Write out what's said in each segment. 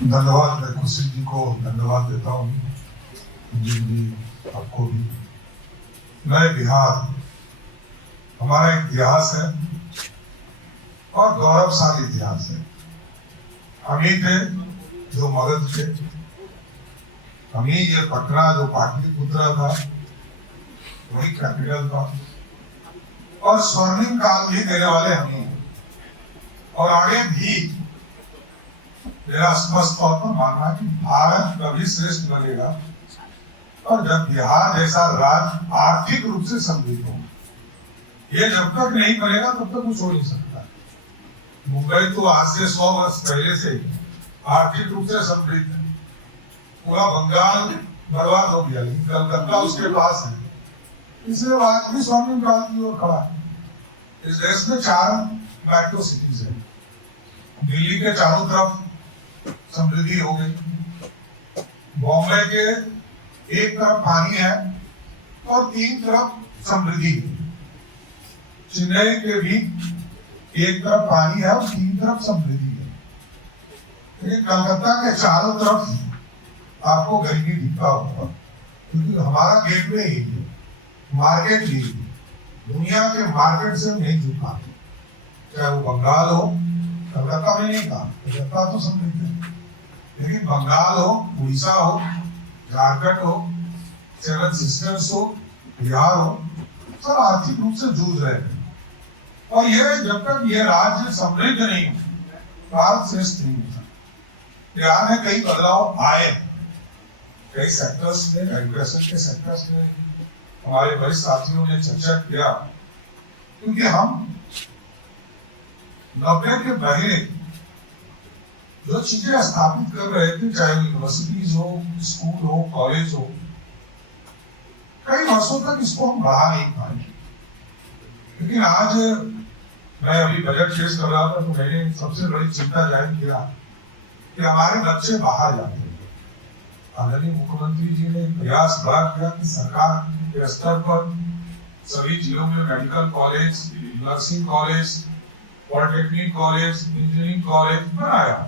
धन्यवाद मैं खुशी जी को धन्यवाद देता हूँ, जी आपको भी। नए बिहार हमारा एक इतिहास है और गौरवशाली इतिहास है। हम ही थे जो मगध थे, हम ही ये पटना जो पाटलिपुत्र था वही कैपिटल था, और स्वर्णिम काल भी देने वाले हम ही हैं। और आगे भी मेरा स्पष्ट तौर पर मानना है कि भारत कभी श्रेष्ठ बनेगा और जब बिहार जैसा राज्य आर्थिक रूप से समृद्ध हो। ये जब तक नहीं बनेगा तब तक कुछ हो नहीं सकता। मुंबई तो आज से 100 वर्ष पहले से आर्थिक रूप से समृद्ध है। पूरा बंगाल बर्बाद हो गया, लेकिन कलकत्ता उसके पास है, इसलिए आज भी स्वर्णिम काल की ओर खड़ा है। इस देश में 4 मेट्रो सिटीज है। दिल्ली के चारों तरफ समृद्धि हो गई, बॉम्बे के एक तरफ पानी है और 3 तरफ समृद्धि है, चेन्नई के भी एक तरफ पानी है और 3 तरफ समृद्धि है, लेकिन कलकत्ता के चारों तरफ आपको गरीबी दिखता होगा, क्योंकि हमारा गेटवे ही है, मार्केट ही है। दुनिया के मार्केट से नहीं जुड़ पाते, चाहे वो बंगाल हो, कलकत्ता में नहीं कहा, कलकत्ता तो समृद्ध है, लेकिन बंगाल हो, उड़ीसा हो, झारखंड हो, 7 सिस्टर्स हो, बिहार हो, सब आर्थिक रूप से जूझ रहे हैं। और ये जब तक ये राज्य समृद्ध नहीं हो, भारत श्रेष्ठ नहीं होता। बिहार में कई बदलाव आए, कई सेक्टर्स में, एजुकेशन के सेक्टर्स में हमारे वरिष्ठ साथियों ने चर्चा किया, क्योंकि हम 90 के पहले जो चीजें स्थापित कर रहे थे, चाहे यूनिवर्सिटीज हो, स्कूल हो, कॉलेज हो, कई वर्षों तक इसको हम बढ़ा नहीं पाए। लेकिन आज मैं अभी बजट पेश कर रहा था तो मैंने सबसे बड़ी चिंता जाहिर किया कि हमारे बच्चे बाहर जाते हैं। आदरणीय मुख्यमंत्री जी ने प्रयास बड़ा किया कि सरकार के स्तर पर सभी जिलों में medical college, nursing college, polytechnic college, engineering college बनाया।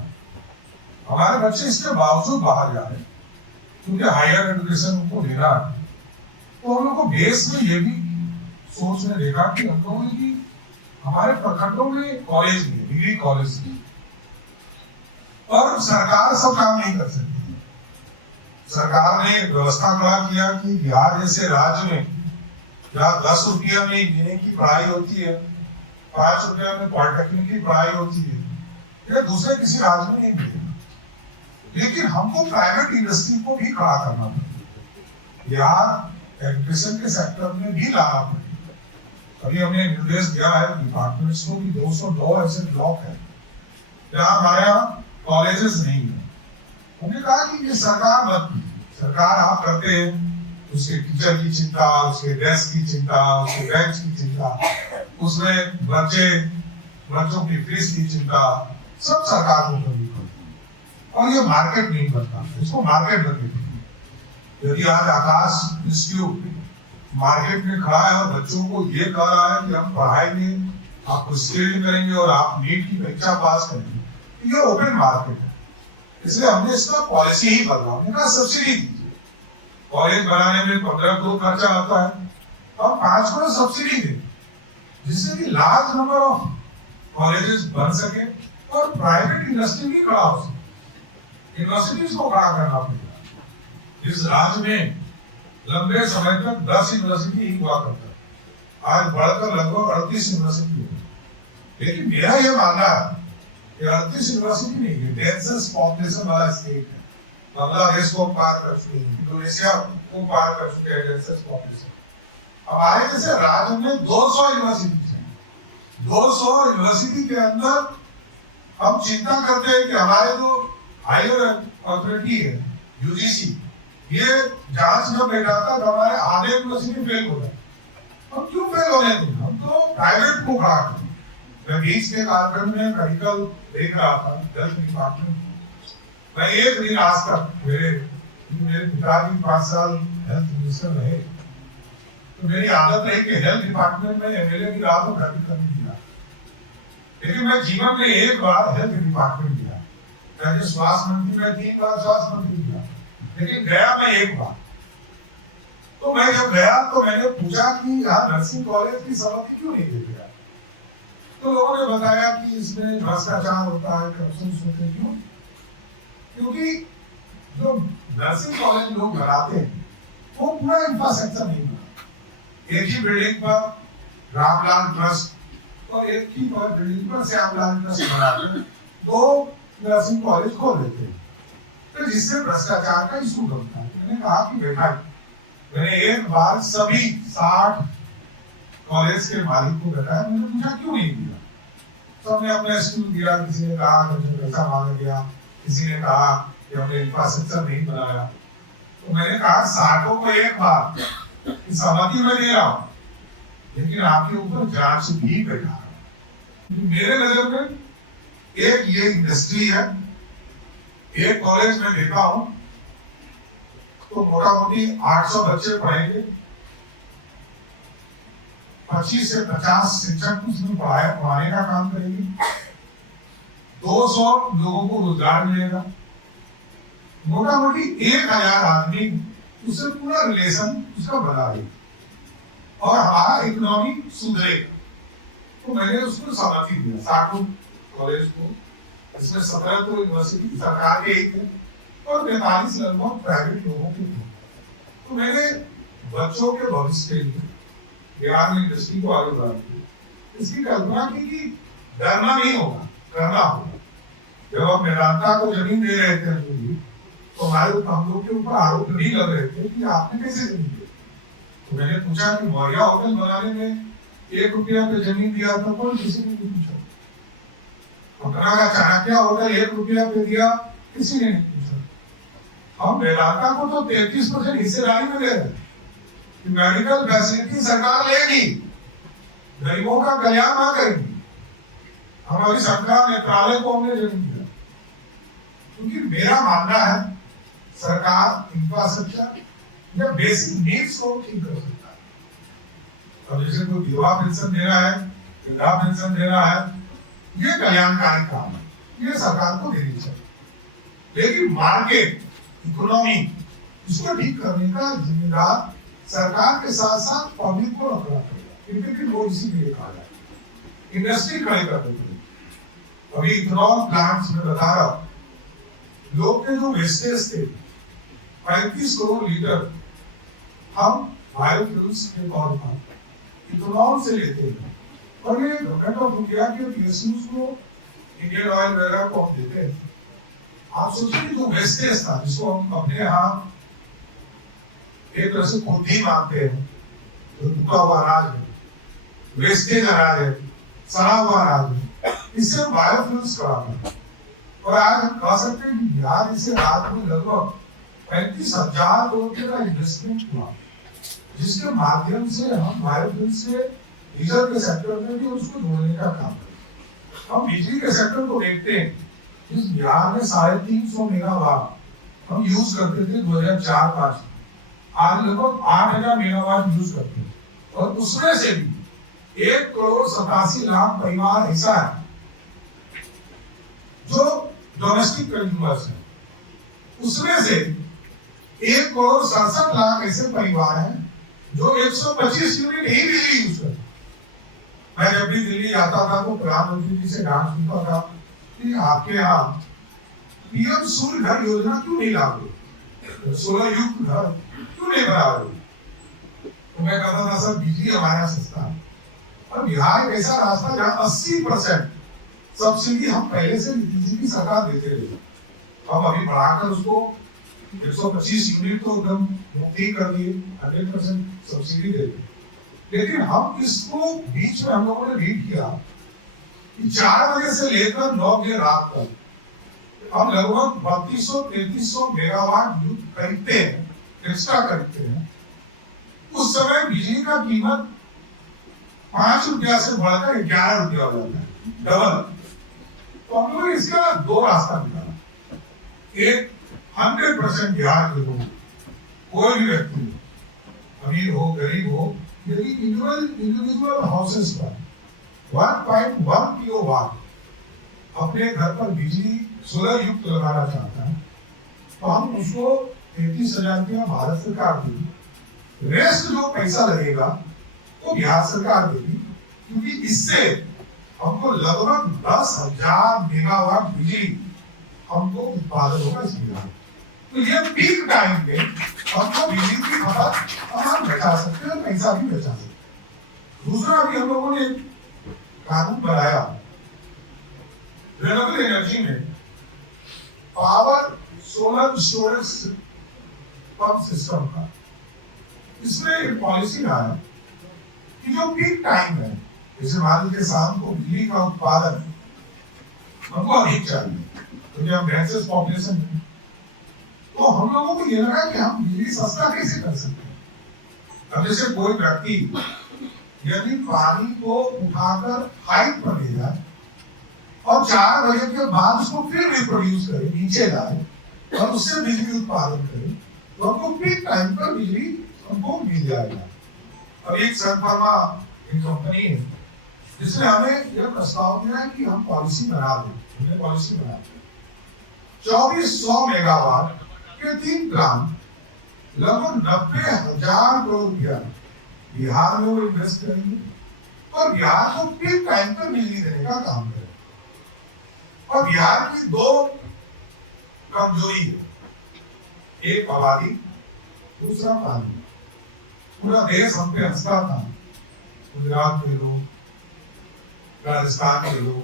हमारे बच्चे इसके बावजूद बाहर जा रहे हैं, क्योंकि हायर एजुकेशन उनको लेना है। तो हम लोग को बेस में ये भी सोच में देखा कि हम लोगों की हमारे प्रखंडों में कॉलेज नहीं, डिग्री कॉलेज नहीं, और सरकार सब काम नहीं कर सकती। सरकार ने व्यवस्था खड़ा किया कि बिहार जैसे राज्य में जहाँ 10 रुपया में इंजीनियरिंग की पढ़ाई होती है, 5 रुपया में पॉलिटेक्निक की पढ़ाई होती है, ये दूसरे किसी राज्य में नहीं मिलेगा। लेकिन हमको प्राइवेट इंडस्ट्री को भी खड़ा करना पड़ेगा, बिहार एजुकेशन के सेक्टर में भी लाना पड़ेगा। अभी हमने निर्देश दिया है डिपार्टमेंट्स को कि 209 ऐसे ब्लॉक है जहाँ हमारे यहाँ कॉलेजेस नहीं है। हमने कहा कि ये सरकार मत, सरकार आप करते हैं उसके टीचर की चिंता, उसके डेस्क की चिंता, उसके बेंच की चिंता, उसमें बच्चों की फीस की चिंता, सब सरकार को करनी पड़ती है। और ये मार्केट नहीं बनता, इसको मार्केट बननी पड़ती है। यदि आज आकाश इंस्टीट्यूट मार्केट में खड़ा है और बच्चों को ये कह रहा है कि हम पढ़ाएंगे, आपको स्किल्ड करेंगे और आप नीट की परीक्षा पास करेंगे, ये ओपन मार्केट है। इसलिए हमने इसका पॉलिसी ही बदला। हमने कहा सब्सिडी दीजिए, कॉलेज बनाने में 15 करोड़ खर्चा आता है, अब 5 करोड़ सब्सिडी दें, जिससे कि लार्ज नंबर ऑफ कॉलेजेस बन सके और प्राइवेट इंडस्ट्री भी खड़ा हो सके। यूनिवर्सिटीज को खड़ा करना पड़ेगा। इस राज्य में लंबे समय तक 10 यूनिवर्सिटी ही हुआ करता है, आज बढ़कर लगभग 38 यूनिवर्सिटी है। लेकिन मेरा यह मानना है कि 38 यूनिवर्सिटी नहीं है, डेंसेस्ट पॉपुलेशन वाला स्टेट है। बांग्लादेश को पार कर चुके हैं, इंडोनेशिया को पार कर चुके हैं डेंसेस्ट पॉपुलेशन। हमारे जैसे राज्य में 200 यूनिवर्सिटी है। 200 यूनिवर्सिटी के अंदर हम चिंता करते हैं कि हमारे जो हायर अथॉरिटी है, यूजीसी, ये जांच में बैठाता तो हमारे आधे यूनिवर्सिटी फेल हो जाए। हम क्यों फेल होने दें? हम तो प्राइवेट को खड़ा करें। मैं बीच के कार्यक्रम में मेडिकल देख रहा था, हेल्थ डिपार्टमेंट। मैं एक दिन आज तक मेरे पिताजी 5 साल हेल्थ मिनिस्टर रहे, तो मेरी आदत है कि हेल्थ डिपार्टमेंट में एमएलए की रात को भर्ती करने दिया, लेकिन मैं जीवन में एक बार हेल्थ डिपार्टमेंट गया। मैंने स्वास्थ्य मंत्री में 3 बार स्वास्थ्य मंत्री किया, लेकिन गया मैं 1 बार। तो मैं जब गया तो मैंने पूछा कि यार नर्सिंग कॉलेज की सहमति क्यों नहीं देते यार? तो लोगों ने बताया कि इसमें भ्रष्टाचार होता है, करप्शन होते हैं। क्यों? क्योंकि जो नर्सिंग कॉलेज लोग बनाते हैं वो पूरा इंफ्रास्ट्रक्चर नहीं बना। एक ही बिल्डिंग पर रामलाल ट्रस्ट और एक ही बिल्डिंग पर श्यामलाल ट्रस्ट बनाते, 2 नर्सिंग कॉलेज खोल देते हैं, तो जिससे भ्रष्टाचार का इशू बनता है। मैंने कहा कि बेटा, मैंने एक बार सभी 60 कॉलेज के मालिक को बताया, मैंने पूछा क्यों नहीं दिया? सबने अपना एस्टीमेट दिया, किसी ने कहा मुझे पैसा मांगा गया, किसी ने कहा कि हमने इंफ्रास्ट्रक्चर नहीं बनाया। तो मैंने कहा 60 को एक बार सहमति में दे रहा हूं, लेकिन आपके ऊपर जांच भी बैठा है। मेरे नजर में एक ये इंडस्ट्री है, एक कॉलेज में देखा हूं तो मोटा मोटी 800 बच्चे पढ़ेंगे, 25 से 50 शिक्षक उसमें पढ़ाने का काम करेंगे, 200 लोगों को रोजगार मिलेगा, मोटा मोटी 1000 आदमी उससे पूरा रिलेशन उसका बना रही और हमारा इकोनॉमी सुधरेगा। तो मैंने उसको सहमति दिया 60 कॉलेज को, इसमें 17 तो यूनिवर्सिटी सरकार के ही थे और 45 लगभग प्राइवेट लोगों के थे। तो मैंने बच्चों के भविष्य के लिए बिहार में इंडस्ट्री को आगे बढ़ाने इसकी कल्पना की कि डरना नहीं होगा, करना होगा। जब हम मेदांता को जमीन दे रहे थे तो हमारे हम लोग के ऊपर आरोप नहीं लग रहे थे कि आपने कैसे जमीन दी। तो मैंने पूछा कि मौर्य होटल बनाने में 1 रुपया पे जमीन दिया था, कौन किसी ने नहीं पूछा। पटना का चाणक्य होटल 1 रुपया पे दिया, किसी ने नहीं पूछा। हम मेदांता को तो 33% हिस्सेदारी में दे रहे हैं कि मेडिकल फैसिलिटी सरकार लेगी, गरीबों का कल्याण ना करेगी। हमारी सरकार नेत्रालय को हमने जमीन दिया, क्योंकि मेरा मानना है सरकार इंफ्रास्ट्रक्चर या बेसिक नीड्स को ठीक कर सकता है। अब जैसे कोई विधवा पेंशन देना है, वृद्धा पेंशन देना है, ये कल्याणकारी काम है, ये सरकार को देनी चाहिए। लेकिन मार्केट इकोनॉमी इसको ठीक करने का जिम्मेदार सरकार के साथ साथ पब्लिक को रखना पड़ेगा, क्योंकि वो इसीलिए कहा जाए इंडस्ट्री खड़े करने के लिए। अभी इथेनॉल प्लांट्स में बता रहा, लोग के जो वेस्टेज थे 35 करोड़ लीटर हम बायोफ्यूल्स के तौर पर इथेनॉल से लेते हैं और ये गवर्नमेंट ऑफ इंडिया के पीएसयूज को, इंडियन ऑयल वगैरह को हम देते हैं। आप सोचिए कि जो वेस्टेज था जिसको हम अपने यहाँ एक तरह से खुदी मानते हैं, तो टूटा हुआ अनाज है, वेस्टेज अनाज है, सड़ा हुआ अनाज है, इससे हम बायोफ्यूल्स कराते हैं। और आज हम कह सकते हैं कि बिहार इसे रात में लगभग 35,000 करोड़ का इन्वेस्टमेंट हुआ, जिसके माध्यम से हम बायोफ्यूल से डीजल के सेक्टर में भी उसको जोड़ने का काम करें। हम बिजली के सेक्टर को देखते हैं, जिस बिहार में 350 मेगावाट हम यूज करते थे 2004-05 में, आज लगभग 8000 मेगावाट यूज करते हैं और उसमें से भी 1,87,00,000 परिवार ऐसा है जो डोमेस्टिक कंज्यूमर्स है। उसमें से 1,67,00,000 ऐसे परिवार हैं जो 125 यूनिट ही बिजली यूज करते हैं। मैं जब भी दिल्ली आता था तो प्रधानमंत्री जी से डांट सुनता था कि आपके यहाँ पीएम सूर्य घर योजना क्यों नहीं लागू, सोलर युक्त घर क्यों नहीं बना रहे? तो मैं कहता था सर बिजली हमारे सस्ता है। और बिहार एक ऐसा रास्ता जहाँ 80% सब्सिडी हम पहले से बीजेपी सरकार देते रहे, हम अभी बढ़ाकर उसको 125 यूनिट तो एकदम मुफ्त कर दिए, 100% सब्सिडी दे दी। लेकिन हम इसको बीच में हम लोगों ने रीड किया कि 4 बजे से लेकर 9 बजे रात तक हम लगभग 3200-3300 मेगावाट खरीदते हैं, एक्स्ट्रा खरीदते हैं। उस समय बिजली का कीमत 5 रुपया से बढ़कर 11 रुपया हो जाता है, डबल। तो हम लोग इसका 2 रास्ता निकाला। एक 100% बिहार के लोग, कोई भी व्यक्ति अमीर हो गरीब हो, यदि इंडिविजुअल हाउसेस पर 1.1 किलोवाट अपने घर पर बिजली सोलर युक्त लगाना चाहता है तो हम उसको 33,000 रुपया भारत सरकार देगी, रेस्ट जो पैसा लगेगा वो बिहार सरकार देगी, क्योंकि इससे हमको लगभग 10,000 मेगावाट बिजली हमको उत्पादन होगा इस बिहार। तो ये पीक टाइम पे हमको बिजली की खपत हम बचा सकते हैं और पैसा भी बचा सकते हैं। दूसरा भी हम लोगों ने कानून बनाया रिन्यूएबल एनर्जी में power solar storage pump system का। इसमें एक पॉलिसी आया कि जो पीक टाइम है, जैसे मान लीजिए शाम को बिजली का उत्पादन हमको अधिक चाहिए, क्योंकि हम डेंसेस्ट पॉपुलेशन है, तो हम लोगों को ये लगा कि हम बिजली सस्ता कैसे कर सकते हैं। अब जैसे कोई व्यक्ति यदि पानी को उठाकर हाइट पर ले जाए और 4 बजे के बाद उसको फिर रिप्रोड्यूस करे, नीचे लाए और उससे बिजली उत्पादन करे, तो हमको पीक टाइम पर बिजली हमको मिल जाएगा। अब एक सनफार्मा एक कंपनी है जिसने हमें यह प्रस्ताव दिया है कि हम पॉलिसी बना दें। हमने पॉलिसी बना दी 2400 मेगावाट के 3 प्लांट लगभग 90,000 करोड़ रुपया बिहार में वो इन्वेस्ट करेंगे और बिहार को पीक टाइम पर बिजली देने का काम करेंगे। और बिहार की 2 कमजोरी है, एक आबादी, दूसरा पानी। पूरा देश हम पे हंसता था, गुजरात के लोग, राजस्थान के लोग,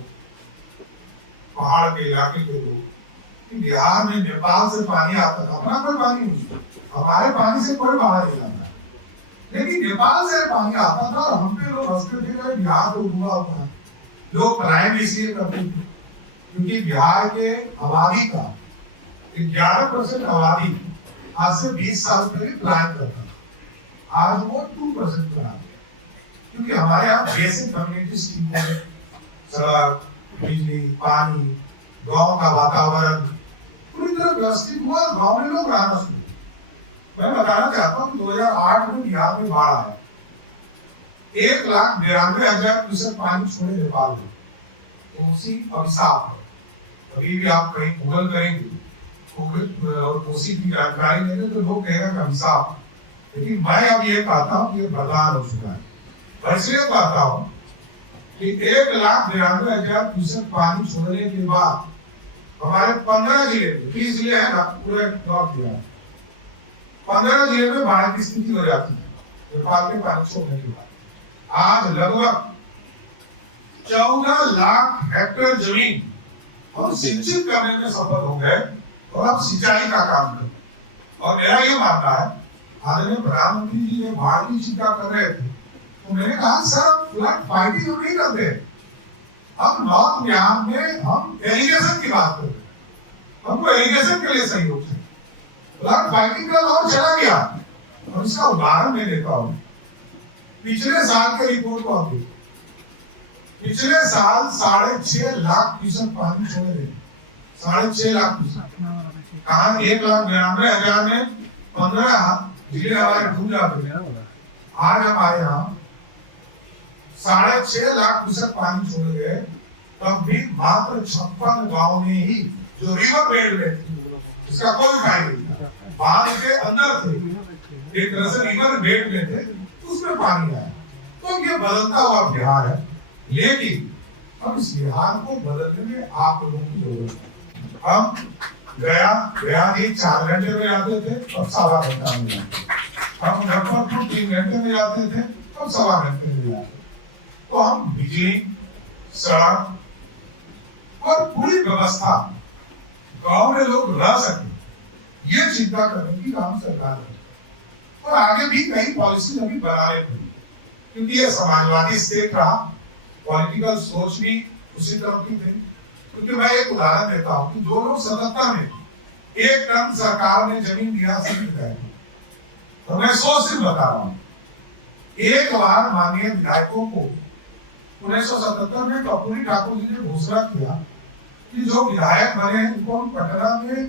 पहाड़ के इलाके के लोग, कि बिहार में नेपाल से पानी आता था, अपना कोई पानी नहीं, हमारे पानी से कोई बाहर नहीं आता, लेकिन नेपाल से पानी आता था और हम पे लोग हंसते थे, बिहार तो डूबा हुआ है। लोग पढ़ाई भी इसलिए करते थे क्योंकि बिहार के आबादी का 11% आबादी आज से 20 साल पहले प्लान करता था, आज वो 2% प्लान है, क्योंकि हमारे यहाँ बेसिक कम्युनिटीज ठीक है, सड़क, बिजली, पानी, गांव का वातावरण पूरी तरह व्यवस्थित हुआ, गांव में लोग रहना शुरू। मैं बताना चाहता हूँ 2008 में बिहार में बाढ़ आया, 1,92,000 क्यूसेक पानी छोड़े नेपाल में, तो उसी अभिशाप है। अभी भी आप कहीं गूगल करेंगे और कोसी की जानकारी लेंगे तो लोग कहेगा कि अभिशाप, लेकिन मैं अब ये कहता हूँ कि ये वरदान हो चुका है। और इसलिए कहता हूँ कि 1,92,000 क्यूसेक पानी छोड़ने के बाद हमारे 15 जिले, 30 जिले है ना पूरे नॉर्थ बिहार, 15 जिले में बाढ़ की स्थिति हो जाती है नेपाल के पानी छोड़ने के बाद। आज लगभग 14 लाख हेक्टेयर जमीन हम सिंचित करने में सफल हो गए और अब सिंचाई का काम करें। और मेरा ये मानना है, आदरणीय प्रधानमंत्री जी ये बाढ़ की चिंता कर रहे थे, तो मैंने कहा सर फ्लड फाइटिंग हम नहीं करते, हम नॉर्थ बिहार में हम इरिगेशन की बात कर रहे हैं, हमको इरिगेशन के लिए सहयोग चाहिए। फ्लड फाइटिंग का दौर चला गया और इसका उदाहरण मैं देता हूँ। पिछले साल के रिपोर्ट को आप देखिए, पिछले साल 6.5 लाख क्यूसेक पानी छोड़े थे, 6.5 लाख क्यूसेक। कहा 1,92,000 में 15 जिले हमारे डूब जाते हैं। आज हमारे यहाँ 6.5 लाख क्यूसेक पानी छोड़े गए, तब भी मात्र 56 गांव में ही जो रिवर बेड में थी, इसका कोई फायदा नहीं था, बांध के अंदर थे, एक तरह से रिवर बेड में थे, उसमें पानी आया। तो ये बदलता हुआ बिहार है, लेकिन अब इस बिहार को बदलने में आप लोगों की जरूरत है। हम गया भी 4 घंटे में जाते थे, अब 1.25 घंटा में जाते। हम मुजफ्फरपुर 3 घंटे में जाते थे, अब 1.25 घंटे में जाते। तो हम बिजली, सड़क और पूरी व्यवस्था गांव में लोग रह सके, ये चिंता करने की काम सरकार है। और आगे भी कई पॉलिसी अभी बनाने पड़ी, क्योंकि ये समाजवादी स्टेट रहा, पॉलिटिकल सोच भी उसी तरफ की थी। क्योंकि मैं एक उदाहरण देता हूँ कि 2077 में 1 टन सरकार ने जमीन दिया सभी विधायकों, तो मैं सोच से बता रहा हूँ। एक बार माननीय विधायकों को 1977 में कर्पूरी ठाकुर जी ने घोषणा किया कि जो विधायक बने हैं उनको हम पटना में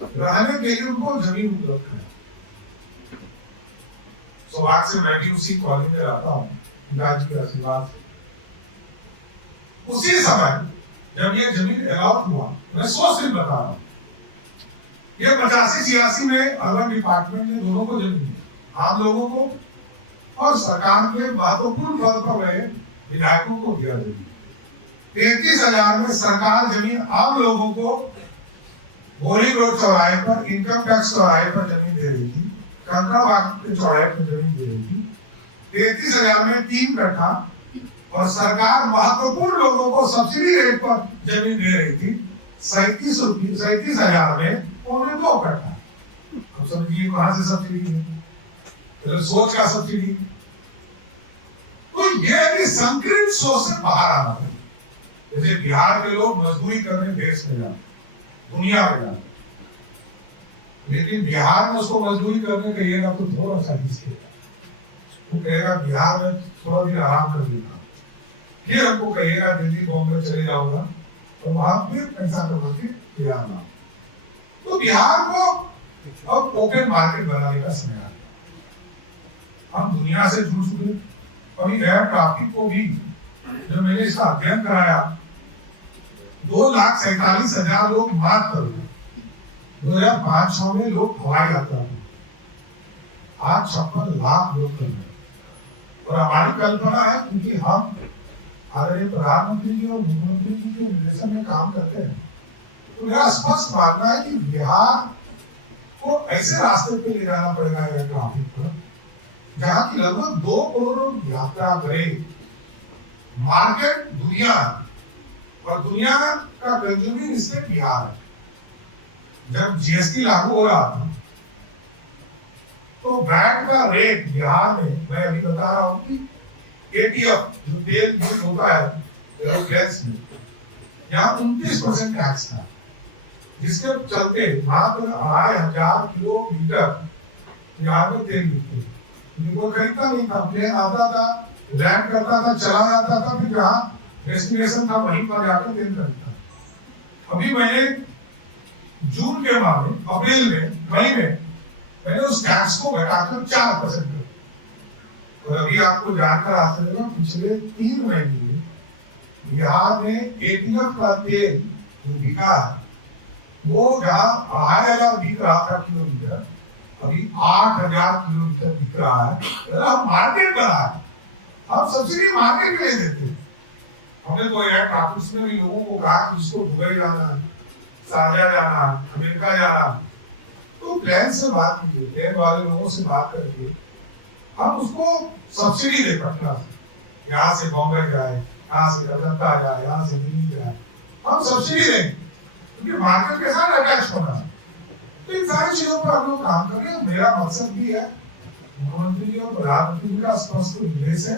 रहने के लिए उनको जमीन उपलब्ध है। सौभाग्य से मैं भी उसी कॉलेज में रहता हूँ, पिताजी के आशीर्वाद से। उसी समय जब ये जमीन अलॉट हुआ, मैं 100 से बता रहा हूँ, ये 85-86 में अर्बन डिपार्टमेंट ने दोनों को जमीन दी, आप लोगों को और सरकार के महत्वपूर्ण पद पर रहे विधायकों को दिया जमीन। 33,000 में सरकार जमीन आम लोगों को बोरिंग रोड चौराहे पर, इनकम टैक्स चौराहे पर जमीन दे रही थी, कंकड़बाग के चौराहे पर जमीन दे रही थी। 33,000 में 3 कट्ठा, और सरकार महत्वपूर्ण लोगों को सब्सिडी रेट पर जमीन दे रही थी 37,000 में 2 कट्ठा। अब समझिए कहां से सब्सिडी है, तो सोच का सब्सिडी। तो ये भी संकीर्ण सोच से बाहर आना है। जैसे बिहार के लोग मजदूरी करने देश में जाते, दुनिया में जाते, लेकिन बिहार में उसको मजदूरी करने कहिएगा तो थोड़ा सा हिचकेगा, वो कहेगा बिहार में थोड़ा दिन आराम कर लेगा, फिर हमको कहिएगा दिल्ली बॉम्बे चले जाओगा तो वहां फिर पैसा कमा के ले आना। तो बिहार को अब ओपन मार्केट बनाने का समय आ गया। हम दुनिया से जुड़ चुके। अभी एयर ट्रैफिक को भी जब मैंने इसका अध्ययन कराया, 2,47,000 लोग मात्र 2005-06 में लोग हवाई यात्रा में, आज 56 लाख लोग कर रहे हैं। और हमारी कल्पना है, क्योंकि हम आदरणीय प्रधानमंत्री जी और मुख्यमंत्री जी के निर्देशन में काम करते हैं, तो मेरा स्पष्ट मानना है कि बिहार को ऐसे रास्ते पे ले जाना पड़ेगा एयर ट्रैफिक पर, जहां की लगभग 2 करोड़ लोग यात्रा करें। मार्केट दुनिया, और दुनिया का कंज्यूमिंग स्टेट बिहार है। जब जीएसटी लागू हो रहा था तो वैट का रेट बिहार में, मैं अभी बता रहा हूं कि एटीएफ जो तेल यूज होता है एरोप्लेन्स में, यहाँ 29% टैक्स था, जिसके चलते मात्र 2,500 किलोमीटर यहाँ में तेल बिकते, कोई खरीदता नहीं था। प्लेन आता था, लैंड करता था, चला जाता था, फिर जहाँ डेस्टिनेशन था वहीं पर जाकर तेल खरीदता। अभी मैंने जून के माह में, अप्रैल में, मई में मैंने उस टैक्स को घटाकर 4% कर दिया। और अभी आपको जानकर आश्चर्य होगा, पिछले 3 महीने में बिहार में एटीएफ का तेल जो बिका है, वो जहाँ 2,500 बिक रहा था किलोमीटर, अभी 8,000 किलोमीटर बिक रहा है। हम मार्केट बना है, हम सब्सिडी मार्केट में देते हैं। हमने तो यार ट्रैफिक में भी लोगों को कहा कि इसको दुबई जाना है, शारजा जाना है, अमेरिका जाना है, तो प्लेन से बात कीजिए, प्लेन वाले लोगों से बात करके हम उसको सब्सिडी दे पटना से, यहाँ से बॉम्बे जाए, यहाँ से कलकत्ता जाए, यहाँ से दिल्ली जाए, हम सब्सिडी देंगे, क्योंकि मार्केट के साथ अटैच होना है। तो इन सारी चीजों पर हम लोग काम कर रहे हैं। मेरा मकसद भी है, मुख्यमंत्री जी और प्रधानमंत्री जी का स्पष्ट निर्देश है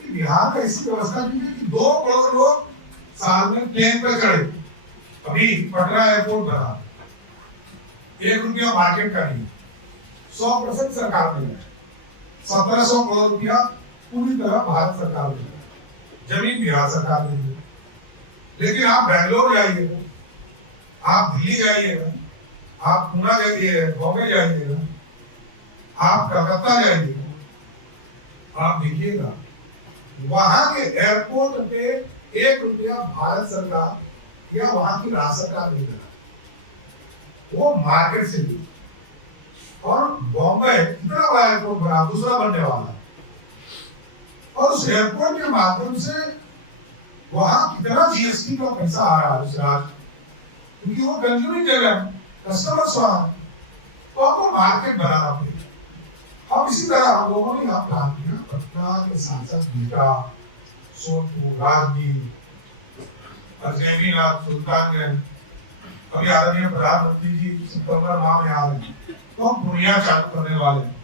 कि बिहार में ऐसी व्यवस्था कीजिए कि 2 करोड़ लोग साल में प्लेन पे चढ़े। अभी पटना एयरपोर्ट बना, 1 रुपया मार्केट का नहीं, 100% सरकार ने दिया। 1,700 करोड़ रुपया पूरी तरह भारत सरकार ने दिया, जमीन बिहार सरकार ने दी। लेकिन आप बेंगलोर जाइएगा, आप दिल्ली जाइएगा, आप पुणे जाइए, बॉम्बे जाइएगा, आप कलकत्ता जाइएगा, आप देखिएगा वहां के एयरपोर्ट पे 1 रुपया भारत सरकार या वहां की राज्य सरकार नहीं देगा, वो मार्केट से ली। और बॉम्बे इतना बड़ा एयरपोर्ट बना, दूसरा बनने वाला है, और उस एयरपोर्ट के माध्यम से वहां कितना जीएसटी का पैसा आ रहा है उस राज्य, क्योंकि वो कंज्यूमिंग जगह है, कस्टमर्स वहां, तो आपको मार्केट बनाना पड़ेगा। अब इसी तरह हम लोगों ने यहाँ प्लान किया, पटना के सांसद बीटा, सोनपुर, राजगीर, अजमेर, सुल्तानगंज, अभी आदरणीय प्रधानमंत्री जी सितंबर माह में आ रहे हैं, तो हम पूर्णिया चालू करने वाले हैं,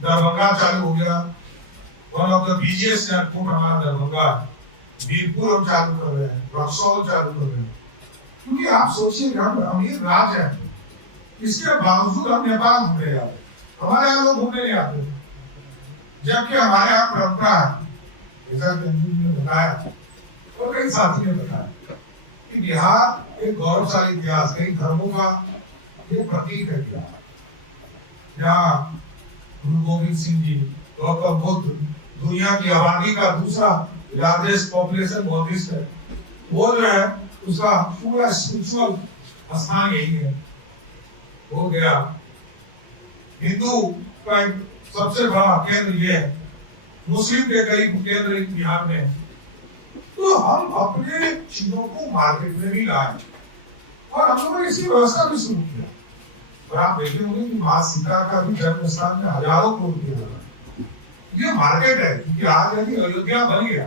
दरभंगा चालू हो गया, one of the busiest airport हमारा दरभंगा है, वीरपुर हम चालू कर रहे हैं, रक्सौल चालू कर रहे हैं। क्योंकि आप सोचिए हम अमीर राज्य है, इसके बावजूद हम नेपाल घूमने जाते, हमारे यहाँ लोग घूमने नहीं आते, जबकि हमारे यहाँ परंपरा है, जैसा कि ने बताया और कई साथी ने बताया कि बिहार एक गौरवशाली इतिहास, कई धर्मों का ये प्रतीक है। यहाँ गुरु गोविंद सिंह जी, गौतम बुद्ध, दुनिया की आबादी का दूसरा लार्जेस्ट पॉपुलेशन बुद्धिस्ट है, वो जो है उसका पूरा स्पिरिचुअल स्थान यही है। हो गया हिंदू का सबसे बड़ा केंद्र ये है, मुस्लिम के कई केंद्र बिहार में। तो हम अपने चीजों को मार्केट में भी लाए और हम लोगों ने इसकी व्यवस्था भी शुरू किया। और आप देखते होंगे कि मां सीता का भी जन्म स्थान में हजारों करोड़ रुपया लगा। ये मार्केट है, क्योंकि आज यदि अयोध्या बन गया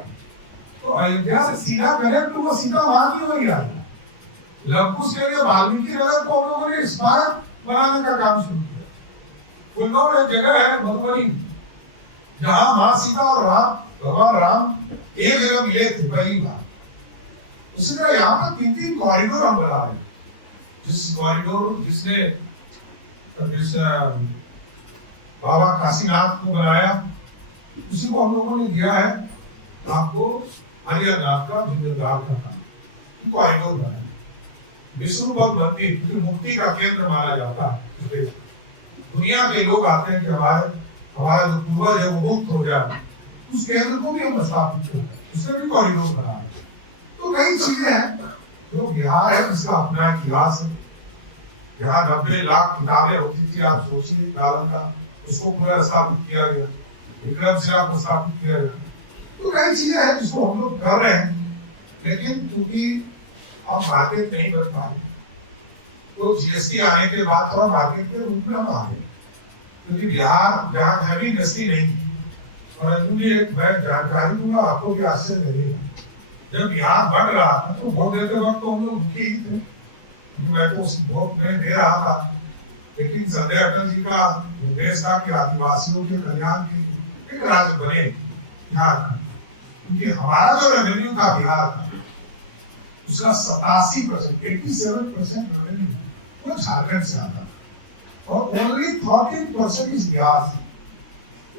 तो अयोध्या से सीधा कनेक्ट तो वो सीधा वहां की हो गया। लवकुश के लिए वाल्मीकि नगर को हम लोगों ने स्मारक बनाने का काम शुरू किया। कुल्लू एक जगह है मधुबनी, जहां मां सीता और भगवान राम एक जगह मिले थे पहली बार। उसी तरह यहाँ पर 3-3 कॉरिडोर हम बना रहे हैं। जिस कॉरिडोर जिसने बाबा काशीनाथ को बनाया, उसी को हम लोगों ने दिया है आपको हरियाणा का जिम्मेदार का काम कॉरिडोर बनाया। विष्णुपद मंदिर क्योंकि मुक्ति का केंद्र माना जाता है, दुनिया के लोग आते हैं कि हमारा जो पूर्वज है वो मुक्त हो जाए, उस केंद्र को भी हम स्थापित करते हैं, उससे भी कॉरिडोर बना। तो कई चीजें हैं जो बिहार है उसका अपना इतिहास है। यहाँ 90 लाख किताबें होती थी, आप सोचिए कालन का, उसको पूरा स्थापित किया गया, विक्रमशिला को स्थापित किया गया। तो कई चीजें हैं जिसको हम लोग कर रहे हैं, लेकिन क्योंकि अब मार्केट नहीं बन पा रही, तो जीएसटी आने के बाद थोड़ा मार्केट के रूप में हम आ गए, क्योंकि बिहार जहाँ हैवी इंडस्ट्री नहीं थी। और मैं जानकारी दूंगा आपको भी आश्चर्य लगेगा, जब बिहार बढ़ रहा था तो वोट देते वक्त तो हम लोग दुखी ही थे, मैं तो उस वोट में दे रहा था, लेकिन संजय अटल जी का उद्देश्य था कि आदिवासियों के कल्याण के एक राज्य बने बिहार का, क्योंकि हमारा जो रेवेन्यू था बिहार का उसका 87% 87% रेवेन्यू वो झारखंड से आता और ओनली 13% इस बिहार से।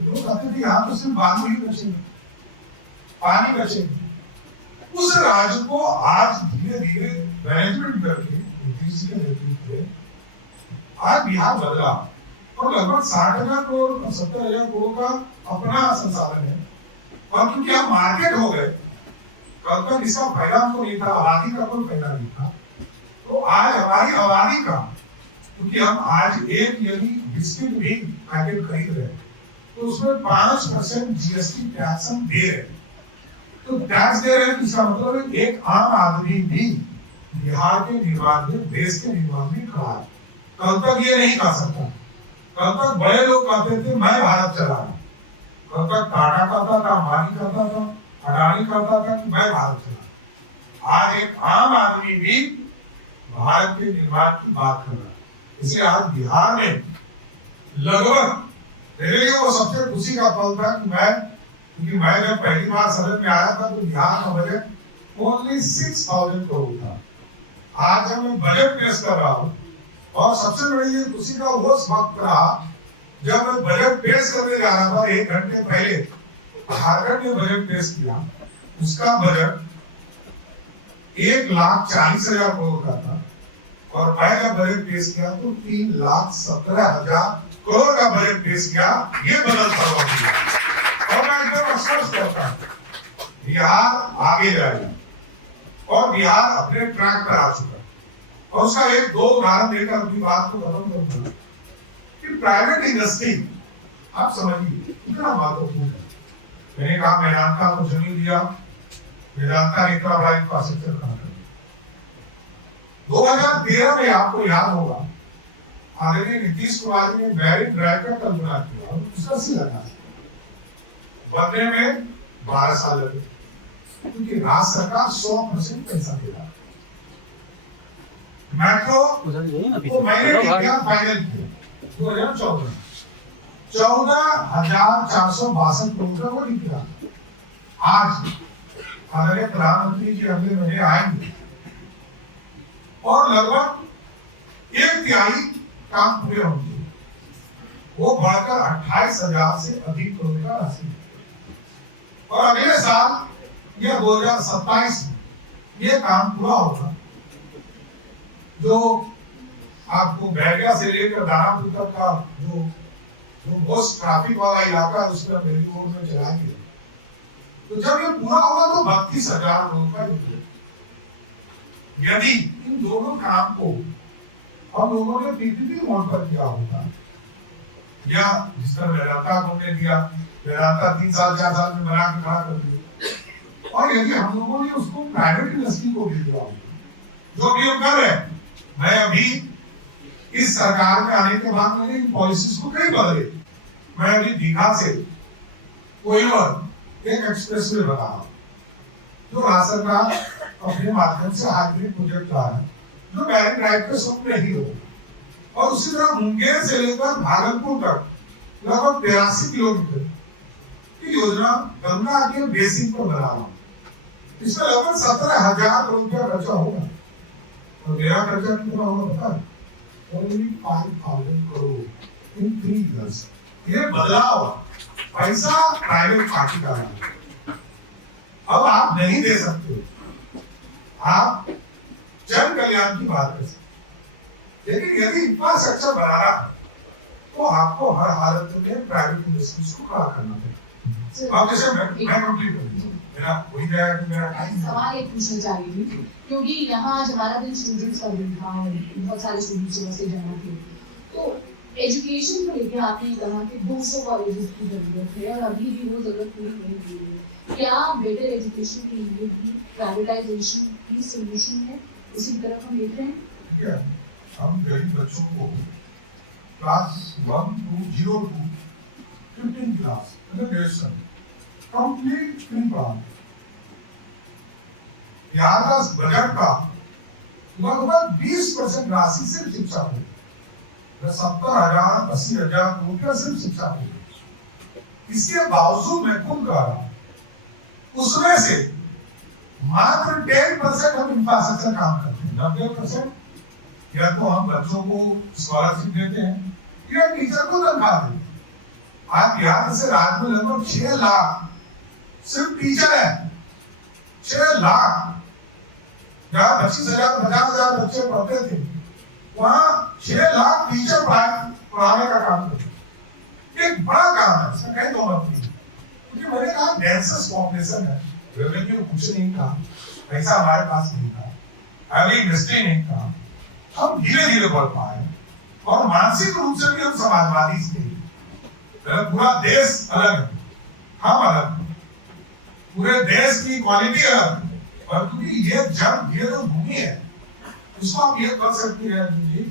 लोग कहते थे यहाँ तो सिर्फ बालू ही बचेगा, पानी बचेगा। उस राज्य को आज धीरे धीरे मैनेजमेंट करके नीतीश के नेतृत्व में आज बिहार बदला और लगभग 60,000 करोड़ 70,000 करोड़ का अपना संसाधन है। और क्योंकि हम मार्केट हो गए, कल तक इसका फायदा हमको नहीं था, आबादी का कोई फायदा नहीं था, तो आज हमारी आबादी का, क्योंकि हम आज एक यदि बिस्किट भी पैकेट खरीद रहे हैं तो उसमें 5% जीएसटी टैक्स हम दे रहे हैं। तो टैक्स दे रहे हैं, इसका मतलब है एक आम आदमी भी बिहार के निर्माण में, देश के निर्माण में खड़ा है। कल तक ये नहीं कर सकता। कल तक बड़े लोग कहते थे मैं भारत चला रहा, कल तक टाटा कहता था, अंबानी कहता था, अडानी कहता था कि मैं भारत चला। आज एक आम आदमी भी भारत के निर्माण की बात कर रहा है। इसलिए आज बिहार में लगभग मेरे लिए वो सबसे खुशी का पल था कि क्योंकि मैं जब पहली बार सदन में आया था तो बिहार का बजट ओनली 6,000 करोड़ था। आज जब मैं बजट पेश कर रहा हूँ, और सबसे बड़ी खुशी का वो वक्त रहा जब मैं बजट पेश करने जा रहा था 1 घंटे पहले झारखंड ने बजट पेश किया, उसका बजट 1,40,000 करोड़ का था और मैं जब बजट पेश किया तो 3,17,000 करोड़ का बजट पेश किया। ये बदल दिया और मैं एकदम आश्वस्त करता हूं बिहार आगे जाएगा और बिहार अपने ट्रैक पर आ चुका है। और उसका 1-2 उदाहरण देकर अपनी बात को खत्म करूंगा कि प्राइवेट इंडस्ट्री आप समझिए कितना महत्वपूर्ण है। मैंने कहा मेदांता को जमीन दिया, मेदांता ने इतना बड़ा इंफ्रास्ट्रक्चर खड़ा कर 2013 में आपको याद होगा आदरणीय नीतीश कुमार ने मैरिट ड्राइव का कल्पना किया और उसका सी लगा बनने में 12 साल लगे, क्योंकि राज्य सरकार 100% पैसा दे रहा है। मेट्रो तो मैंने किया फाइनल किया 2014 14,462 करोड़ का वो निकला। आज आदरणीय प्रधानमंत्री जी अगले महीने आएंगे और लगभग 1/3 काम पूरे होंगे, वो बढ़कर 28,000 से अधिक करोड़ का राशि। और अगले साल या 2027 में ये काम पूरा होगा। जो आपको बैरिया से लेकर दानापुर तक का जो मोस्ट ट्रैफिक वाला इलाका है उसमें मेरी रोड में चलाएंगे, तो जब ये पूरा होगा तो 32,000 करोड़ का यदि इन दोनों काम को हम लोगों ने पीपीपी मोड पर किया होता, या जिस तरह वेदांता को हमने दिया, वेदांता 3 साल 4 साल में बना के खड़ा कर दिया, और यदि हम लोगों ने उसको प्राइवेट इंडस्ट्री को भी दिया होता, जो भी हम कर रहे हैं, मैं अभी इस सरकार में आने के बाद मैंने इन पॉलिसीज को कई बदले। मैं अभी दीघा से कोइलवर एक एक्सप्रेसवे बना रहा हूं, जो राज्य सरकार अपने माध्यम से हाइब्रिड प्रोजेक्ट ला है, जो मैरिन ड्राइव के सामने ही हो, और उसी तरह मुंगेर से लेकर भागलपुर तक लगभग 83 किलोमीटर की योजना गंगा के बेसिन पर बना रहा हूं। इसमें लगभग 17,000 करोड़ रुपया खर्चा होगा, और मेरा खर्चा कितना होगा पता है? only 5,000 crore in 3 years। ये बदलाव पैसा प्राइवेट पार्टी का है। अब आप नहीं दे सकते, आप जन कल्याण की बात कर सकते, लेकिन यदि इंफ्रास्ट्रक्चर बनाना है तो आपको हर हालत में प्राइवेट इंडस्ट्रीज को खड़ा करना पड़ेगा। अब जैसे मैं कंप्लीट करूंगा, मेरा वही गया कि मेरा सवाल एक पूछना चाह रही थी, क्योंकि यहाँ आज हमारा दिन स्टूडेंट्स का दिन था और बहुत सारे स्टूडेंट्स सुबह से जमा थे, तो एजुकेशन को लेकर आपने कहा कि 200 कॉलेजेस की जरूरत है और अभी भी वो जरूरत पूरी नहीं हुई है। क्या बेटर एजुकेशन के लिए भी प्राइवेटाइजेशन ही सॉल्यूशन है? उसी तरफ हम देख रहे हैं। हम गरीब बच्चों को class 1 to 0 to 15 class graduation complete free पढ़ाते। यहाँ का बजट का लगभग 20% राशि सिर्फ शिक्षा को, 70,000 80,000 करोड़ रुपया सिर्फ शिक्षा को। इसके बावजूद मैं खुद कह रहा हूं, उसमें से मात्र 10% हम इंफ्रास्ट्रक्चर काम करते हैं, 90% या तो हम बच्चों को स्कॉलरशिप देते हैं या टीचर को तनख्वाह देते हैं। आप बिहार से राज्य में लगभग 6 लाख सिर्फ टीचर है, 6 लाख। जहाँ 25,000 50,000 बच्चे पढ़ते थे, वहाँ 6 लाख टीचर पढ़ाने का काम करते। एक बड़ा काम है, इसमें कहीं दो मत नहीं, क्योंकि मैंने कहा डेंसस पॉपुलेशन है, रेवेन्यू कुछ नहीं था, पैसा हमारे पास नहीं था, अभी इंडस्ट्री नहीं था, हम धीरे धीरे बढ़ पाए, और मानसिक रूप से भी हम समाजवादी थे। पूरा देश अलग है, हम अलग है, पूरे देश की क्वालिटी अलग है, और क्योंकि ये जब ये जो भूमि है, उसको आप ये कर सकते हैं जी,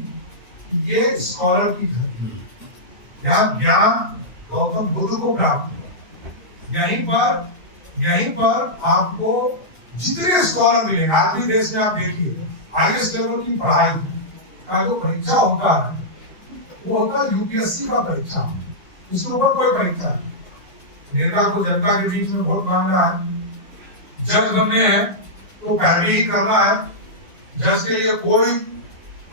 ये स्कॉलर की धरती है, यहाँ ज्ञान गौतम बुद्ध को प्राप्त हुआ। यहीं पर आपको जितने स्कॉलर मिलेंगे, आज भी देश में आप देखिए हाईएस्ट लेवल की पढ़ाई का जो परीक्षा होता है, वो होता है यूपीएससी का परीक्षा, इसके ऊपर कोई परीक्षा नहीं। नेता को जनता के बीच में वोट मांगना है, जज बनने हैं तो पैरवी ही करना है, जज के लिए कोई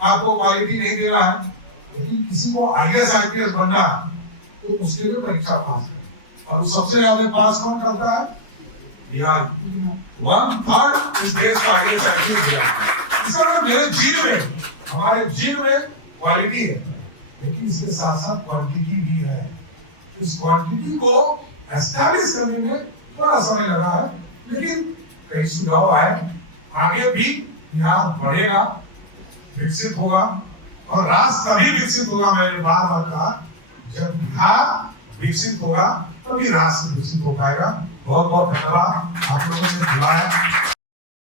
आपको क्वालिटी नहीं देना है, लेकिन किसी को आईएएस आईपीएस बनना है तो उसके लिए परीक्षा पास है, और सबसे ज्यादा पास कौन करता है? बिहार। 1/3 इस देश का आईएएस आईपीएस बिहार। इस तरह मेरे जीन में, हमारे जीन में क्वालिटी है, लेकिन इसके साथ साथ क्वांटिटी भी है। इस क्वांटिटी को एस्टैब्लिश करने में थोड़ा समय लगा है, लेकिन कई सुझाव आए, आगे भी बिहार बढ़ेगा, विकसित होगा, और राष्ट्र तभी विकसित होगा, मैंने बार बार कहा, जब बिहार विकसित होगा तभी राष्ट्र विकसित हो पाएगा। बहुत बहुत धन्यवाद आप लोगों ने बुलाया।